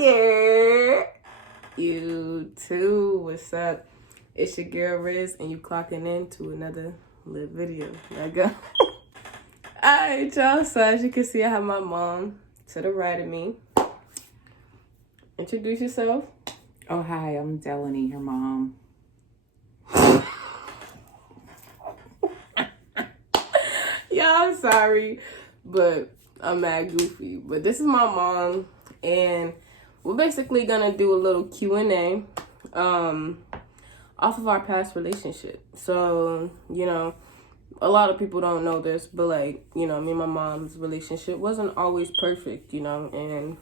Yeah. You too. What's up? It's your girl Riz, and you clocking in to another lit video. Let go. Alright, y'all. So as you can see, I have my mom to the right of me. Introduce yourself. Oh, hi, I'm Delaney, her mom. Yeah, I'm sorry, but I'm mad goofy. But this is my mom, and we're basically gonna do a little Q&A off of our past relationship. So, a lot of people don't know this, but me and my mom's relationship wasn't always perfect, and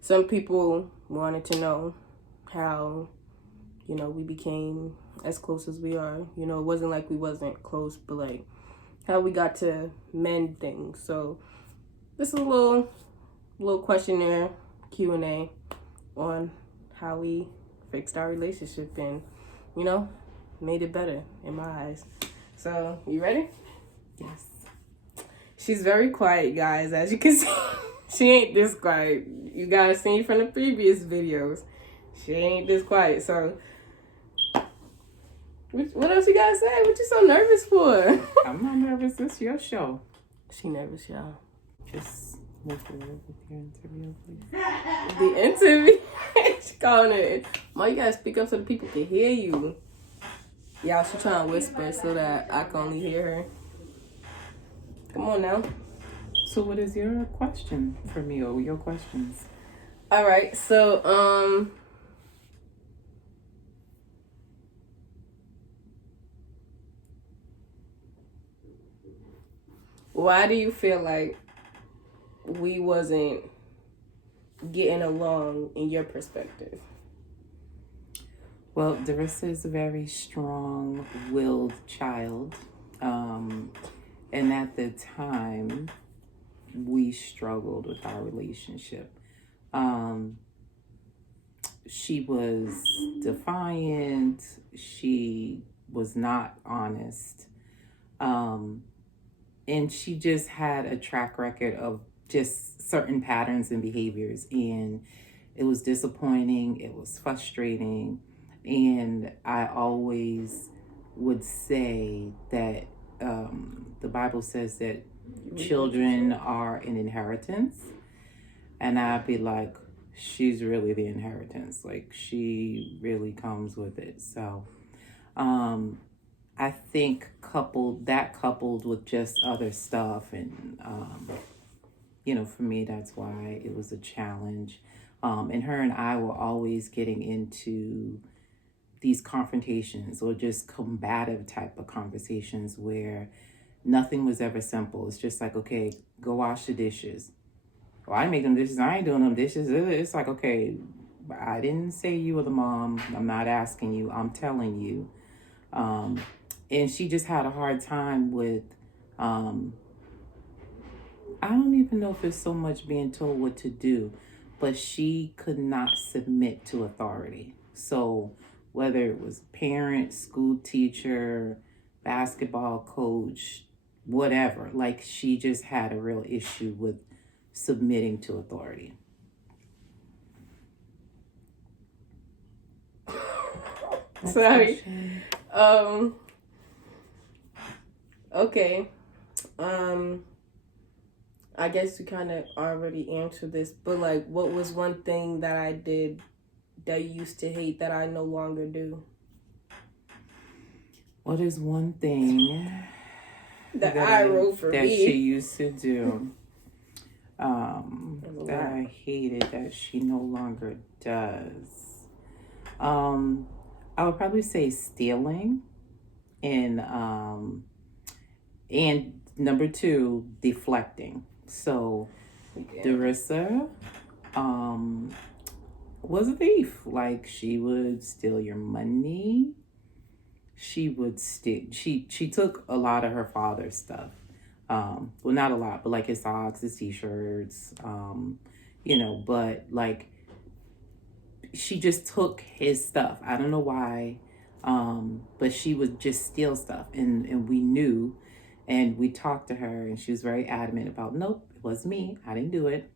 some people wanted to know how, we became as close as we are. It wasn't like we wasn't close, but how we got to mend things. So this is a little questionnaire Q&A on how we fixed our relationship and, made it better in my eyes. So, you ready? Yes. She's very quiet, guys, as you can see. She ain't this quiet. You guys seen from the previous videos. She ain't this quiet. So, what else you guys say? What you so nervous for? I'm not nervous. It's your show. She nervous, y'all. Just move forward with your interview, please. The interview? She calling it. Mom, you gotta speak up so the people can hear you. Y'all, she trying to whisper so that I can only hear her. Come on now. So what is your question for me, or your questions? All right, so, why do you feel like we wasn't getting along in your perspective? Well, Darissa is a very strong-willed child. And at the time, we struggled with our relationship. She was defiant. She was not honest. And she just had a track record of just certain patterns and behaviors. And it was disappointing. It was frustrating. And I always would say that the Bible says that children are an inheritance. And I'd be like, she's really the inheritance. Like, she really comes with it. So I think coupled with just other stuff, and for me, that's why it was a challenge. And her and I were always getting into these confrontations, or just combative type of conversations, where nothing was ever simple. It's just like, okay, go wash the dishes. Well, I make them dishes. I ain't doing them dishes. It's like, okay, I didn't say you were the mom. I'm not asking you. I'm telling you. And she just had a hard time with, I don't even know if it's so much being told what to do, but she could not submit to authority. So whether it was parent, school teacher, basketball coach, whatever, like, she just had a real issue with submitting to authority. Sorry. Okay. I guess you kind of already answered this, but what was one thing that I did that you used to hate that I no longer do? What is one thing that I wrote for that me she used to do that I hated that she no longer does? I would probably say stealing, and number two, deflecting. So Darissa was a thief. Like, she would steal your money. She would she took a lot of her father's stuff. Well, not a lot, but like his socks, his t-shirts, but like, she just took his stuff. I don't know why, but she would just steal stuff, and we knew, and we talked to her, and she was very adamant about, nope, it was me, I didn't do it.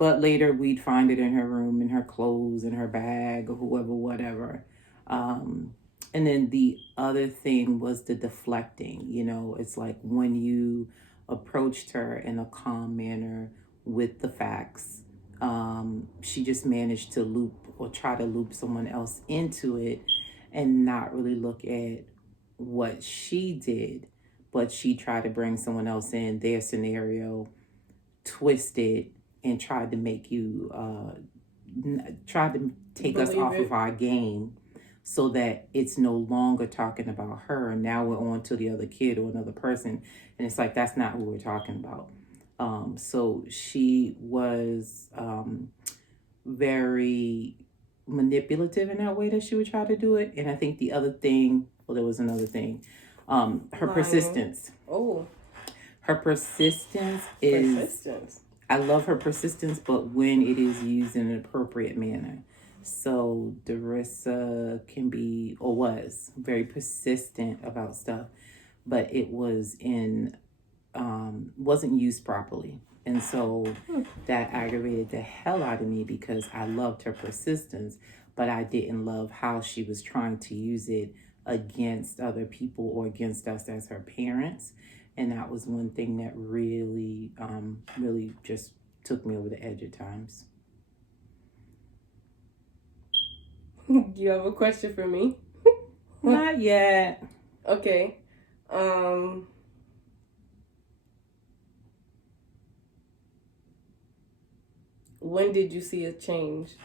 But later we'd find it in her room, in her clothes, in her bag, or whoever, whatever. Um, and then the other thing was the deflecting. It's like when you approached her in a calm manner with the facts, she just managed to loop or try to loop someone else into it and not really look at what she did, but she tried to bring someone else in, their scenario, twist it, and tried to make you, tried to take us Believe off it. of our game so that it's no longer talking about her. And now we're on to the other kid or another person. And it's like, that's not who we're talking about. So she was very manipulative in that way that she would try to do it. And I think the other thing, well, there was another thing, her Lying. persistence. Oh, Her persistence is, persistence. I love her persistence, but when it is used in an appropriate manner. So Darissa can be, or was, very persistent about stuff, but it was wasn't used properly. And so that aggravated the hell out of me because I loved her persistence, but I didn't love how she was trying to use it against other people or against us as her parents. And that was one thing that really, really just took me over the edge at times. Do you have a question for me? Not yet. Okay. When did you see a change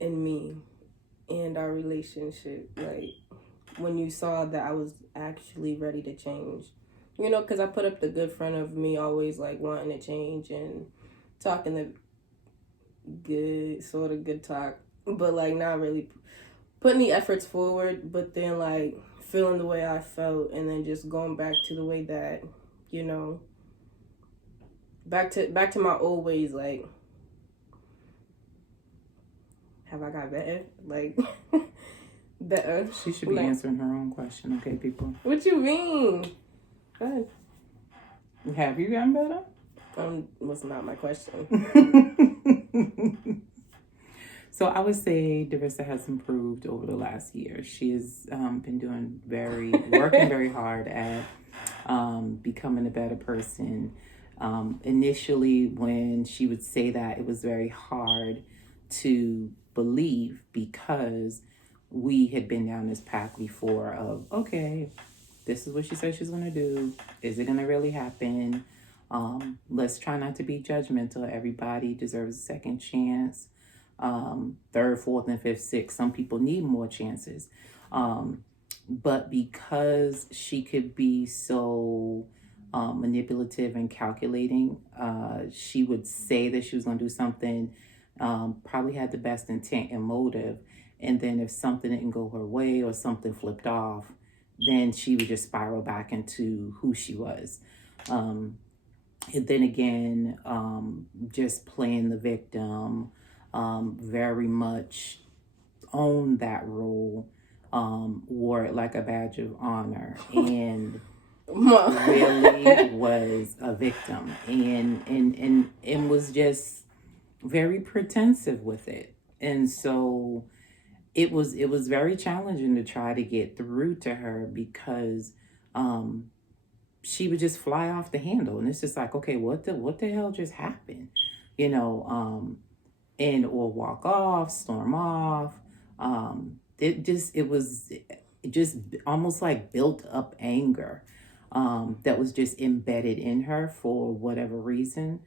in me and our relationship? Like, when you saw that I was actually ready to change? Because I put up the good front of me always, like, wanting to change and talking the good, sort of good talk, but, like, not really putting the efforts forward, but then, like, feeling the way I felt and then just going back to the way that, back to my old ways, like, have I got better? Like, better. She should be answering her own question, okay, people? What you mean? Go ahead. Have you gotten better? Was not my question. So I would say Darissa has improved over the last year. She has been working very hard at becoming a better person. Initially, when she would say that, it was very hard to believe because we had been down this path before of, okay, this is what she said she's going to do. Is it going to really happen? Let's try not to be judgmental. Everybody deserves a second chance. Third, fourth, and fifth, sixth. Some people need more chances. But because she could be so manipulative and calculating, she would say that she was going to do something, probably had the best intent and motive. And then if something didn't go her way or something flipped off, then she would just spiral back into who she was. And then again, just playing the victim, very much owned that role, wore it like a badge of honor, and really was a victim, and was just very pretensive with it. And so it was very challenging to try to get through to her because she would just fly off the handle, and it's just like, okay, what the hell just happened, and or walk off, storm off. It was just almost like built up anger that was just embedded in her for whatever reason.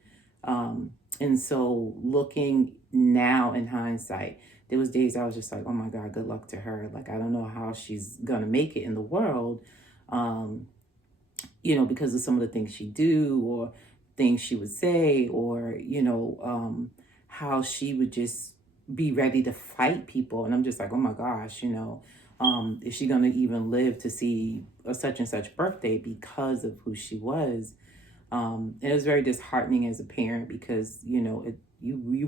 And so looking now in hindsight, there was days I was just like, oh my God, good luck to her. Like, I don't know how she's going to make it in the world, because of some of the things she do or things she would say or, how she would just be ready to fight people. And I'm just like, oh my gosh, is she going to even live to see a such and such birthday because of who she was? And it was very disheartening as a parent because, you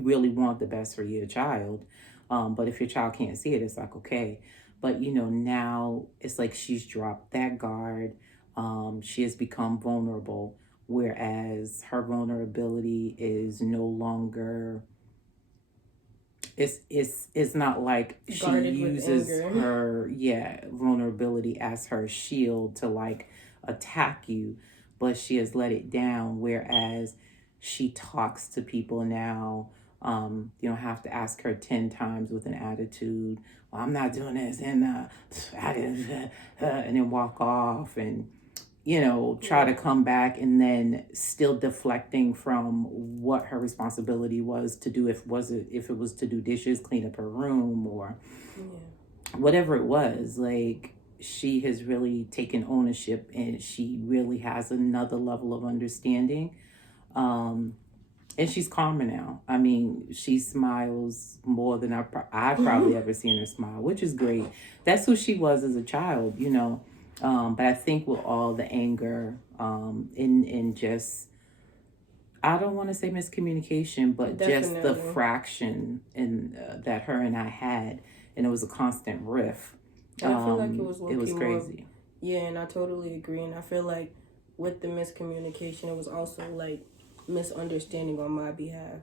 really want the best for your child. But if your child can't see it, it's like, okay. But, now it's like she's dropped that guard. She has become vulnerable, whereas her vulnerability is no longer, it's not like she Guarded with uses anger. her vulnerability as her shield to like attack you, but she has let it down, whereas she talks to people now. You don't have to ask her 10 times with an attitude, well, I'm not doing this, and and then walk off and try to come back, and then still deflecting from what her responsibility was to do, if it was to do dishes, clean up her room, or whatever it was. Like, she has really taken ownership, and she really has another level of understanding. And she's calmer now. I mean, she smiles more than I've probably ever seen her smile, which is great. That's who she was as a child, But I think with all the anger, and just, I don't want to say miscommunication, but just the fraction that her and I had, and it was a constant riff. I feel like it was crazy. And I totally agree. And I feel like with the miscommunication, it was also like misunderstanding on my behalf,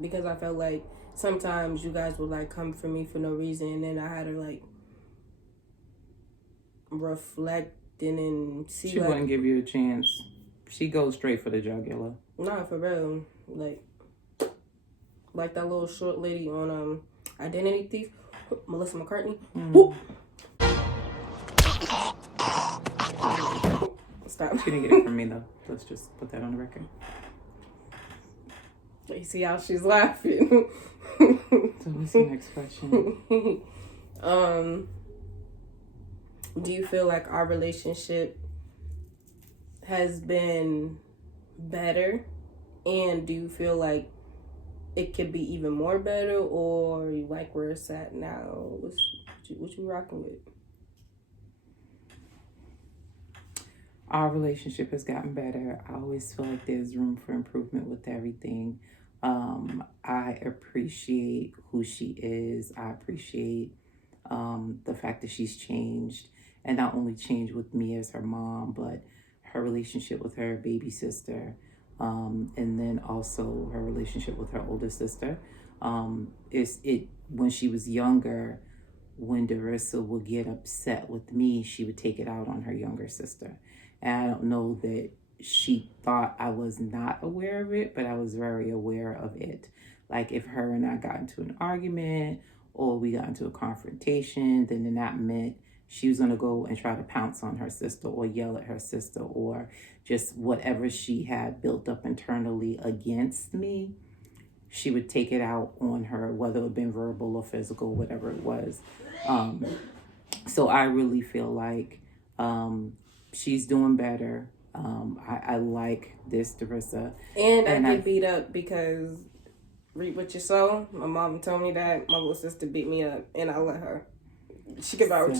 because I felt like sometimes you guys would like come for me for no reason, and then I had to like reflect and see. She wouldn't give you a chance. She goes straight for the jugular. Nah, for real. Like that little short lady on Identity Thief, Melissa McCartney. Mm. Stop. She didn't get it from me though. Let's just put that on the record. You see how she's laughing. So what's the next question? Do you feel like our relationship has been better? And do you feel like it could be even more better, or you like where it's at now? What you rocking with? Our relationship has gotten better. I always feel like there's room for improvement with everything. I appreciate who she is. I appreciate the fact that she's changed, and not only changed with me as her mom, but her relationship with her baby sister, and then also her relationship with her older sister. When she was younger, when Darissa would get upset with me, she would take it out on her younger sister. And I don't know that she thought I was not aware of it, but I was very aware of it. Like, if her and I got into an argument or we got into a confrontation, then that meant she was going to go and try to pounce on her sister or yell at her sister, or just whatever she had built up internally against me, she would take it out on her, whether it had been verbal or physical, whatever it was. So I really feel like she's doing better. I like this Darissa. And I get beat up because, reap what you sow. My mom told me that my little sister beat me up, and I let her. She could vouch.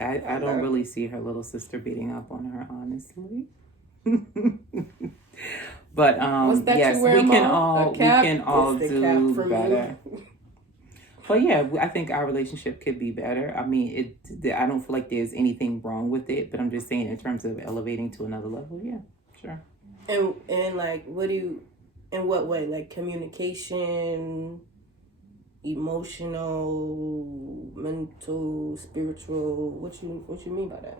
I don't really see her little sister beating up on her, honestly. But yes, we can all do better. But yeah, I think our relationship could be better. I mean, I don't feel like there's anything wrong with it, but I'm just saying in terms of elevating to another level, yeah, sure. And like, in what way? Like communication, emotional, mental, spiritual. What you mean by that?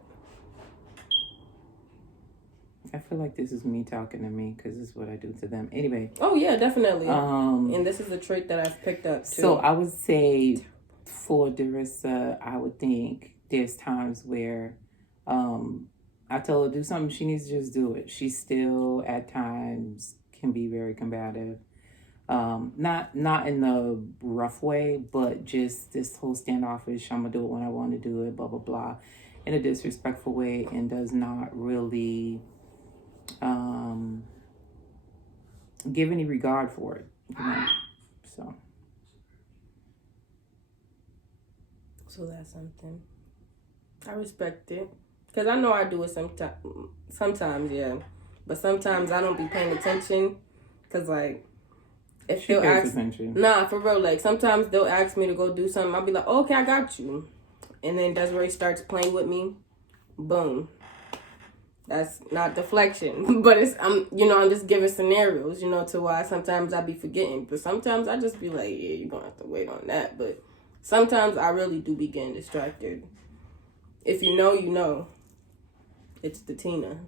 I feel like this is me talking to me because this is what I do to them. Anyway. Oh yeah, definitely. And this is a trait that I've picked up too. So I would say for Darissa, I would think there's times where I tell her to do something, she needs to just do it. She still at times can be very combative. Not in the rough way, but just this whole standoffish, I'm gonna do it when I want to do it, blah blah blah, in a disrespectful way, and does not really give any regard for it, So that's something I respect it, because I know I do it sometimes, yeah, but sometimes I don't be paying attention, because like if she pays attention. Nah, for real, like sometimes they'll ask me to go do something, I'll be like, oh, okay, I got you, and then Desiree starts playing with me, boom, That's not deflection, but I'm just giving scenarios, to why sometimes I be forgetting, but sometimes I just be like, yeah, you're gonna have to wait on that. But sometimes I really do be getting distracted. If you know, you know. It's the Tina.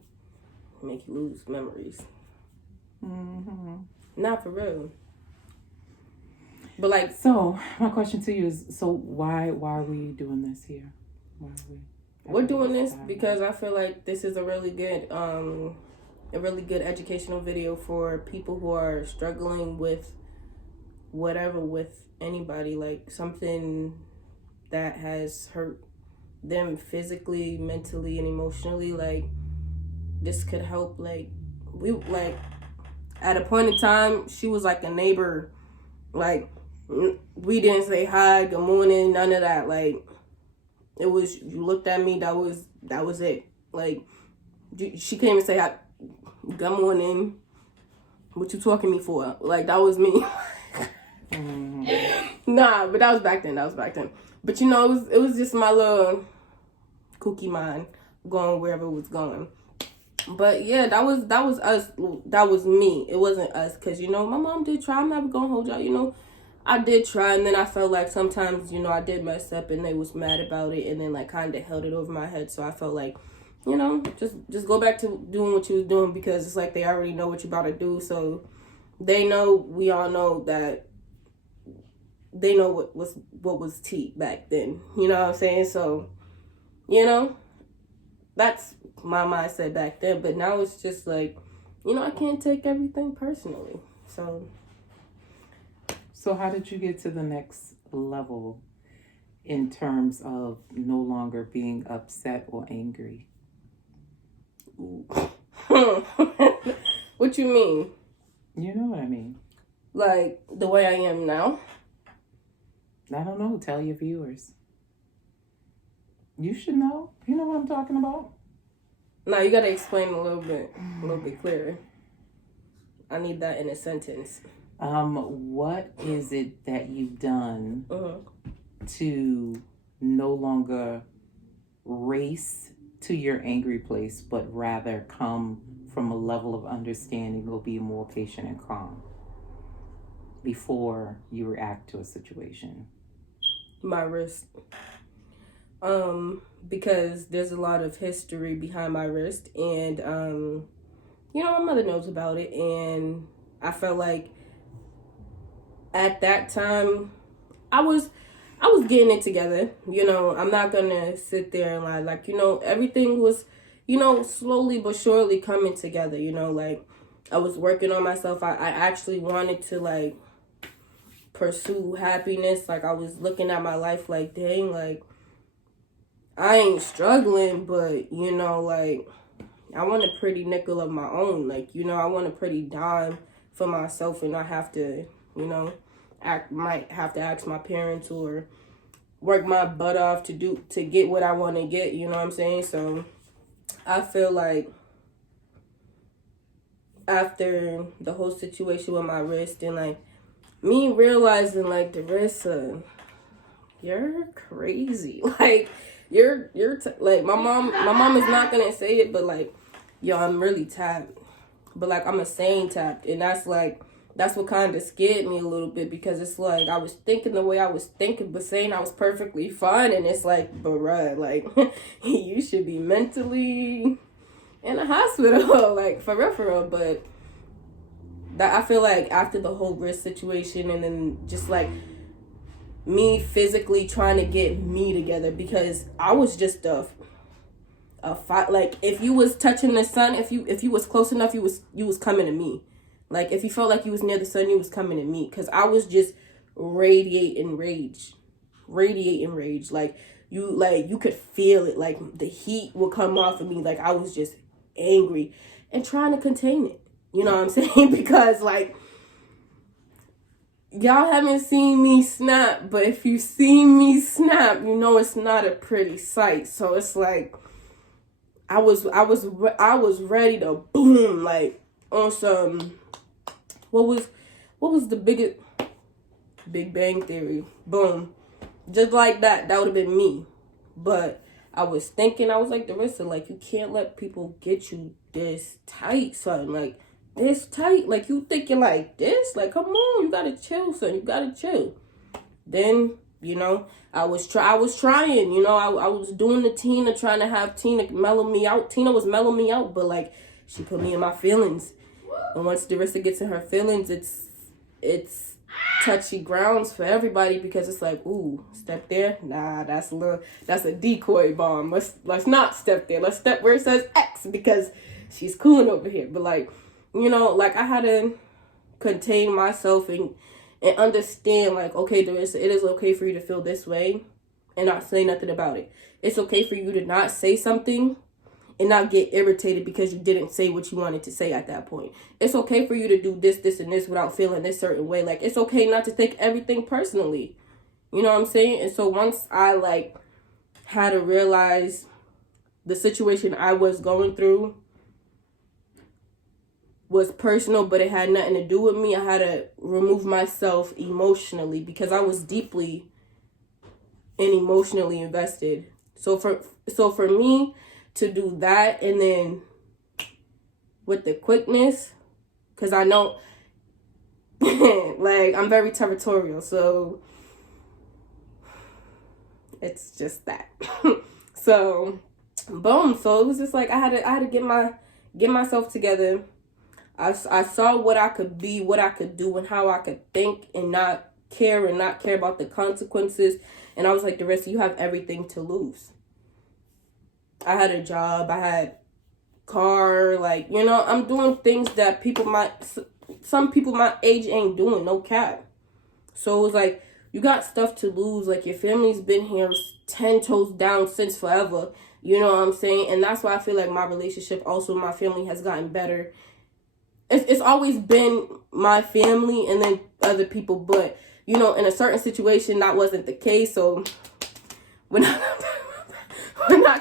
Make you lose memories. Mm-hmm. Not for real. But like, so my question to you is: so why are we doing this here? Why are we? We're doing this because I feel like this is a really good educational video for people who are struggling with whatever, with anybody, like something that has hurt them physically, mentally, and emotionally. Like, this could help. Like, at a point in time, she was like a neighbor. Like, we didn't say hi, good morning, none of that. Like, it was, you looked at me, that was it. Like, she came and say hi, good morning, what you talking to me for? Like, that was me. Nah, but that was back then. But it was just my little kooky mind going wherever it was going. But yeah, that was us. That was me. It wasn't us, because my mom did try. I'm never gonna hold y'all. I did try, and then I felt like sometimes I did mess up, and they was mad about it, and then like kind of held it over my head. So I felt like just go back to doing what you was doing, because it's like they already know what you about to do. So they know, we all know that they know what was tea back then. You know what I'm saying? So that's my mindset back then. But now it's just like, I can't take everything personally. So how did you get to the next level in terms of no longer being upset or angry? What you mean? You know what I mean. Like the way I am now? I don't know. Tell your viewers. You should know. You know what I'm talking about? No, you got to explain a little bit clearer. I need that in a sentence. What is it that you've done to no longer race to your angry place, but rather come from a level of understanding or be more patient and calm before you react to a situation? My wrist. Because there's a lot of history behind my wrist, and my mother knows about it, and I felt like at that time I was getting it together. I'm not gonna sit there and lie. Like, everything was, slowly but surely coming together. Like, I was working on myself. I actually wanted to like pursue happiness. Like, I was looking at my life like, dang, like, I ain't struggling, but like, I want a pretty nickel of my own. Like, I want a pretty dime for myself, and I have to, might have to ask my parents or work my butt off to get what I want to get. You know what I'm saying? So I feel like after the whole situation with my wrist, and like me realizing like the wrist, you're crazy. Like, like, my mom is not gonna say it, but like, yo, I'm really tapped, but like, I'm a sane tapped, and that's what kind of scared me a little bit, because it's like I was thinking the way I was thinking, but saying I was perfectly fine, and it's like, bruh, like, you should be mentally in a hospital, like, for real, but that, I feel like after the whole wrist situation, and then just like me physically trying to get me together, because I was just a fight. Like, if you was touching the sun, if you was close enough, you was coming to me. Like, if you felt like you was near the sun, you was coming to me, because I was just radiating rage. Like, you could feel it. Like, the heat would come off of me. Like, I was just angry and trying to contain it. You know what I'm saying? Because like, y'all haven't seen me snap, but if you see me snap, it's not a pretty sight. So it's like, I was ready to boom, like, on some, what was the biggest, Big Bang Theory, boom, just like that. That would have been me. But I was thinking, I was like, Darissa, like, you can't let people get you this tight, son. Like, this tight. Like, you thinking like this? Like, come on, you gotta chill, son. You gotta chill. Then, you know, I was trying, you know, I was doing the Tina, trying to have Tina mellow me out. Tina was mellowing me out, but, like, she put me in my feelings. And once Darissa gets in her feelings, it's touchy grounds for everybody, because it's like, ooh, step there, nah, that's a decoy bomb. Let's not step there. Let's step where it says X, because she's cooling over here. But, like, you know, like, I had to contain myself and understand, like, okay, Darissa, it is okay for you to feel this way and not say nothing about it. It's okay for you to not say something and not get irritated because you didn't say what you wanted to say at that point. It's okay for you to do this, and this without feeling this certain way. Like, it's okay not to take everything personally. You know what I'm saying? And so once I, like, had to realize the situation I was going through was personal, but it had nothing to do with me, I had to remove myself emotionally, because I was deeply and emotionally invested. So for me to do that, and then with the quickness, because I know, like, I'm very territorial, so it's just that. So, boom. So it was just like I had to get myself together. I saw what I could be, what I could do, and how I could think and not care about the consequences. And I was like, Darissa, you have everything to lose. I had a job, I had car, like, you know, I'm doing things that some people my age ain't doing, no cap. So it was like, you got stuff to lose. Like, your family's been here 10 toes down since forever. You know what I'm saying? And that's why I feel like my relationship also with my family has gotten better. It's always been my family and then other people, but, you know, in a certain situation, that wasn't the case. So we're not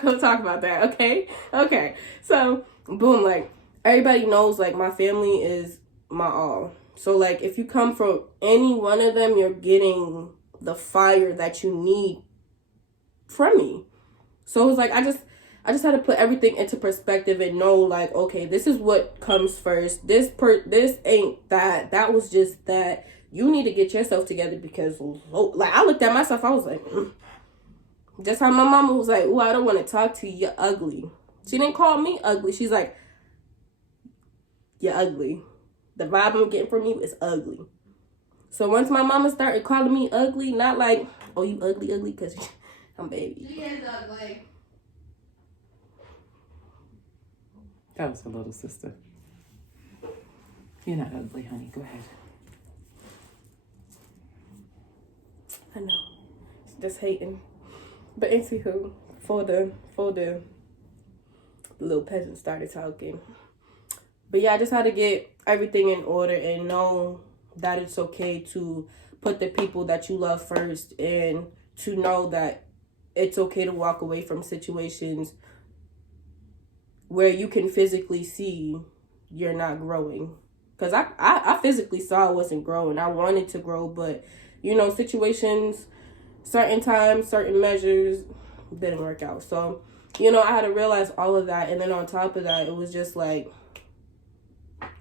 going to talk about that, okay? Okay. So, boom, like, everybody knows, like, my family is my all. So, like, if you come from any one of them, you're getting the fire that you need from me. So, it was like, I just had to put everything into perspective and know, like, okay, this is what comes first. This ain't that. That was just that. You need to get yourself together, because, like, I looked at myself, I was like, Just how my mama was like, ooh, I don't want to talk to you, you're ugly. She didn't call me ugly. She's like, you're ugly. The vibe I'm getting from you is ugly. So once my mama started calling me ugly, not like, oh, you ugly, because I'm baby. She is ugly. That was her little sister. You're not ugly, honey. Go ahead. I know. Just hating. But anywho, for the little peasant started talking. But yeah, I just had to get everything in order and know that it's okay to put the people that you love first, and to know that it's okay to walk away from situations where you can physically see you're not growing. Because I physically saw I wasn't growing. I wanted to grow, but, you know, situations, certain times, certain measures didn't work out. So, you know, I had to realize all of that. And then on top of that, it was just like,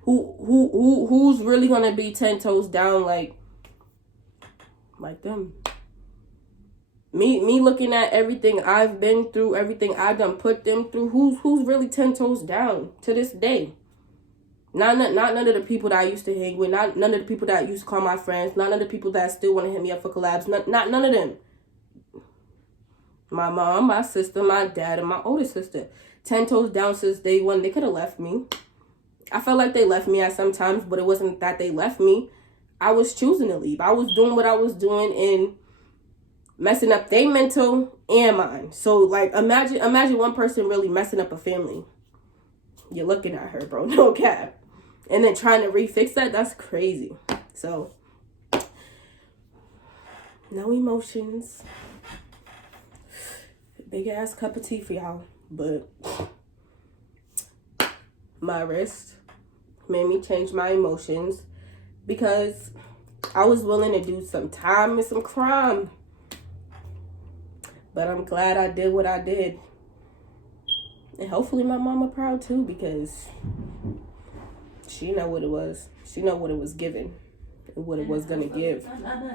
who's really gonna be 10 toes down like them? Me looking at everything I've been through, everything I done put them through, who's really 10 toes down to this day? Not none of the people that I used to hang with, none of the people that I used to call my friends, none of the people that still want to hit me up for collabs, not none of them. My mom, my sister, my dad, and my older sister. 10 toes down since day one. They could have left me. I felt like they left me at some times, but it wasn't that they left me. I was choosing to leave. I was doing what I was doing and messing up their mental and mine. So, like, imagine one person really messing up a family. You're looking at her, bro. No cap. And then trying to refix that, that's crazy. So, no emotions. Big ass cup of tea for y'all. But my wrist made me change my emotions, because I was willing to do some time and some crime. But I'm glad I did what I did. And hopefully my mama proud too, because she know what it was. She know what it was given and what it was gonna give. In the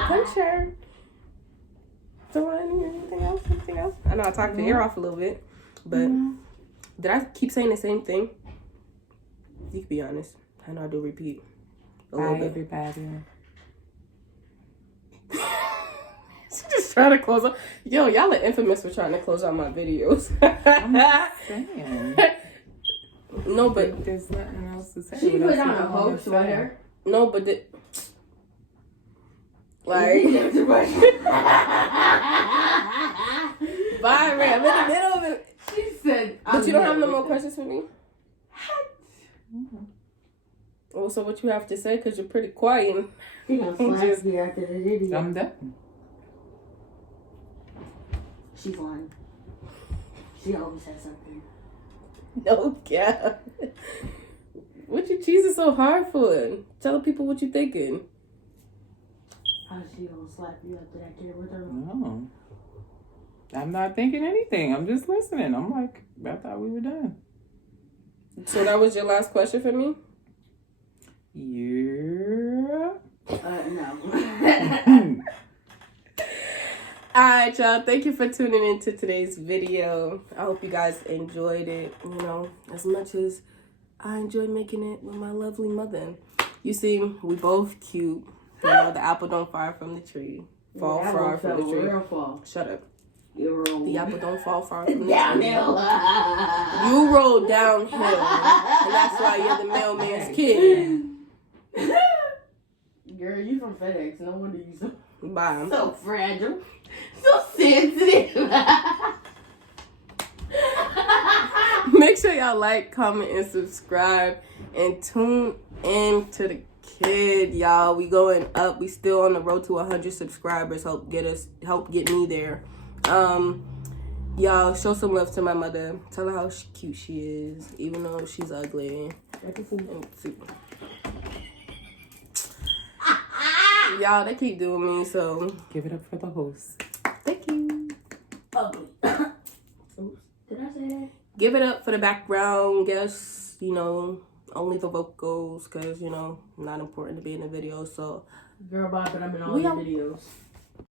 puncher. So anything else? Anything else? I know I talked your ear off a little bit, but did I keep saying the same thing? You can be honest. I know I do repeat a little bit. Everybody. She just trying to close up. Yo, y'all are infamous for trying to close out my videos. I'm saying. No, but there's nothing else to say. She put on a whole sweater. No, but like Byron, I'm in the middle of it. She said, but you don't have no more questions for me? Well, so what you have to say? Because you're pretty quiet. She gonna slap me after the video. I'm done. She's lying. She always has something. No cap. What you cheesing so hard for? Tell the people what you thinking. How she gonna slap you after that kid with her? No. I'm not thinking anything. I'm just listening. I'm like, I thought we were done. So that was your last question for me? Yeah. No. Alright, y'all. Thank you for tuning into today's video. I hope you guys enjoyed it, you know, as much as I enjoyed making it with my lovely mother. You see, we both cute. You know, the apple don't fall from the tree. Fall far from the tree. Shut up. The apple don't fall far from the tree. Downhill. You roll downhill. And that's why you're the mailman's kid. Girl, you from FedEx. No wonder you so Bye. so fragile. So sensitive. Make sure y'all like, comment, and subscribe. And tune in to the kid, y'all. We going up. We still on the road to 100 subscribers. Help get me there. Y'all show some love to my mother. Tell her how cute she is, even though she's ugly. Y'all, they keep doing me, so give it up for the host. thank you. Ugly. Oops. Did I say that? Give it up for the background guests, you know, only the vocals, because, you know, not important to be in the video, so Girl, bye, but I'm in all your videos.